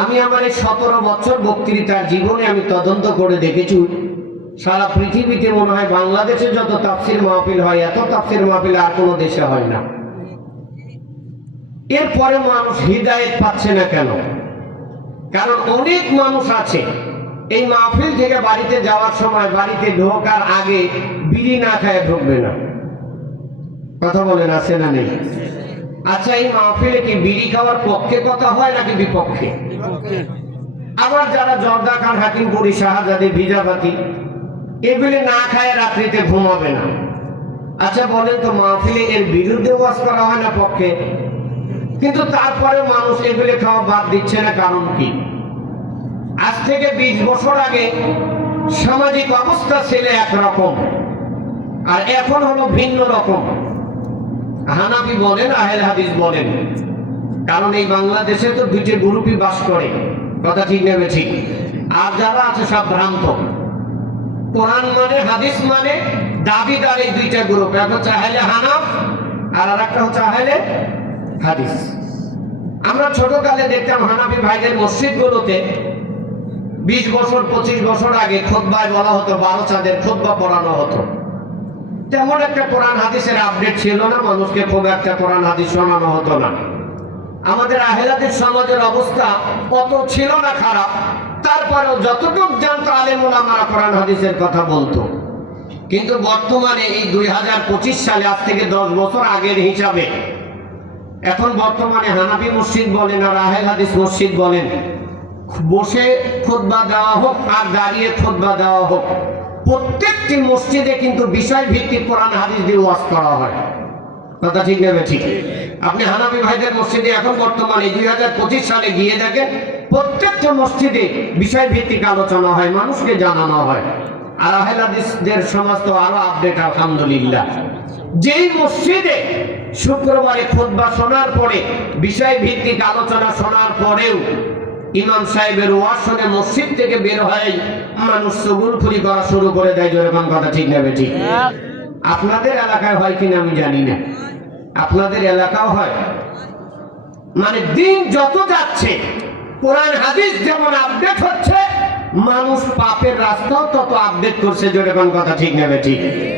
আমি আমার এই 17 বছর বক্তৃতার জীবনে আমি তদন্ত করে দেখেছি, সারা পৃথিবীতে মনে হয় বাংলাদেশে যত তাফসির মাহফিল হয় এত তাফসির মাহফিল আর কোনো দেশে হয় না। এরপরে মানুষ হিদায়েত পাচ্ছে না কেন? কারণ অনেক মানুষ আছে এই মাহফিল থেকে বাড়িতে যাওয়ার সময় বাড়িতে ঢোকার আগে বিড়ি না খায় ঢুকবে না। কথা বলেন, আছে না নেই? আচ্ছা, এই মাহফিলে কি বিড়ি খাওয়ার পক্ষে কথা হয় নাকি বিপক্ষে? আবার যারা জর্দা খান, হাকিমপুরি, শাহজাদি, ভিজাভাতি এগুলি না খায় রাত্রিতে ঘুমাবে না। আচ্ছা বলেন তো, মাহফিলে এর বিরুদ্ধে ওয়াজ করা হয় না পক্ষে? কিন্তু তারপরে মানুষ এগুলি খাওয়া বাদ দিচ্ছে না, কারণ কি? আজ থেকে 20 বছর আগে সামাজিক অবস্থা ছিল একরকম, আর এখন হলো ভিন্ন রকম। হানাফি বলেন, আহলে হাদিস বলেন, কারণ এই বাংলাদেশে তো দুইটি গ্রুপই বাস করে। কথা ঠিক নেবে ঠিক। আর যারা আছে সব ভ্রান্ত। কোরআন মানে, হাদিস মানে দাবিদার এই দুইটা গ্রুপ, এক হচ্ছে আহলে হানাফ আর আরেকটা হচ্ছে আহলে হাদিস। আমরা ছোটকালে দেখতাম হানাফি ভাইদের মসজিদগুলোতে 20 বছর 25 বছর আগে খুতবায় বলা হতো 12 চাঁদের খুতবা পড়ানো হতো। তেমন একটা কোরআন হাদিসের আপডেট ছিল না, মানুষকে খুব একটা কোরআন হাদিস শোনানো হতো না। আমাদের আহলে হাদিস সমাজের অবস্থা অত ছিল না খারাপ, তারপরেও যতটুকু জানতো আলেম ওলামারা কোরআন হাদিসের কথা বলতো। কিন্তু বর্তমানে এই 2025 সালে, আজ থেকে 10 বছর আগের হিসাবে, এখন বর্তমানে হানাফি মসজিদ বলেন আর আহলে হাদিস মসজিদ বলেন, বসে খুতবা দেওয়া হোক আর দাঁড়িয়ে খুতবা দেওয়া হোক, প্রত্যেকটি মসজিদে কিন্তু বিষয় ভিত্তিক কোরআন হাদিস দিয়ে ওয়াজ করা হয়। কথা ঠিক নেবে ঠিক। আপনি হানাফি ভাইদের মসজিদে এখন বর্তমানে 2025 সালে গিয়ে দেখেন, প্রত্যেকটা মসজিদে বিষয় ভিত্তিক আলোচনা হয়, মানুষকে জানানো হয়। আর আহলে হাদিসদের সমাজ তো আরো আপডেট, আলহামদুলিল্লাহ। যেই মসজিদে শুক্রবারে খুতবা শোনার পরে, বিষয় ভিত্তিক আলোচনা শোনার পরেও ইমাম সাহেবের ওয়াজ শুনে মসজিদ থেকে বের হয় মানুষ চুগলখড়ি করা শুরু করে দেয়। যেরকম কথা ঠিক নেবে ঠিক। আপনাদের এলাকায় হয় কিনা আমি জানি না, আপনাদের এলাকাও হয়? মানে দিন যত যাচ্ছে কোরআন হাদিস যেমন আপডেট হচ্ছে, মানুষ পাপের রাস্তাও তত আপডেট করছে। যেরকম কথা ঠিক নেবে ঠিক।